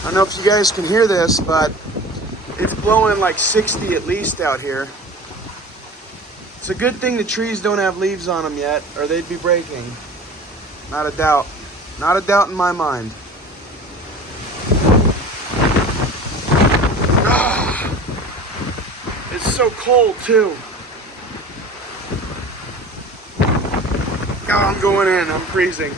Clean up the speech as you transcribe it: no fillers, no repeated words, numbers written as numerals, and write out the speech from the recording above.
I don't know if you guys can hear this, but it's blowing like 60 at least out here. It's a good thing the trees don't have leaves on them yet, or they'd be breaking. Not a doubt. Not a doubt in my mind. It's so cold too. God, I'm going in. I'm freezing.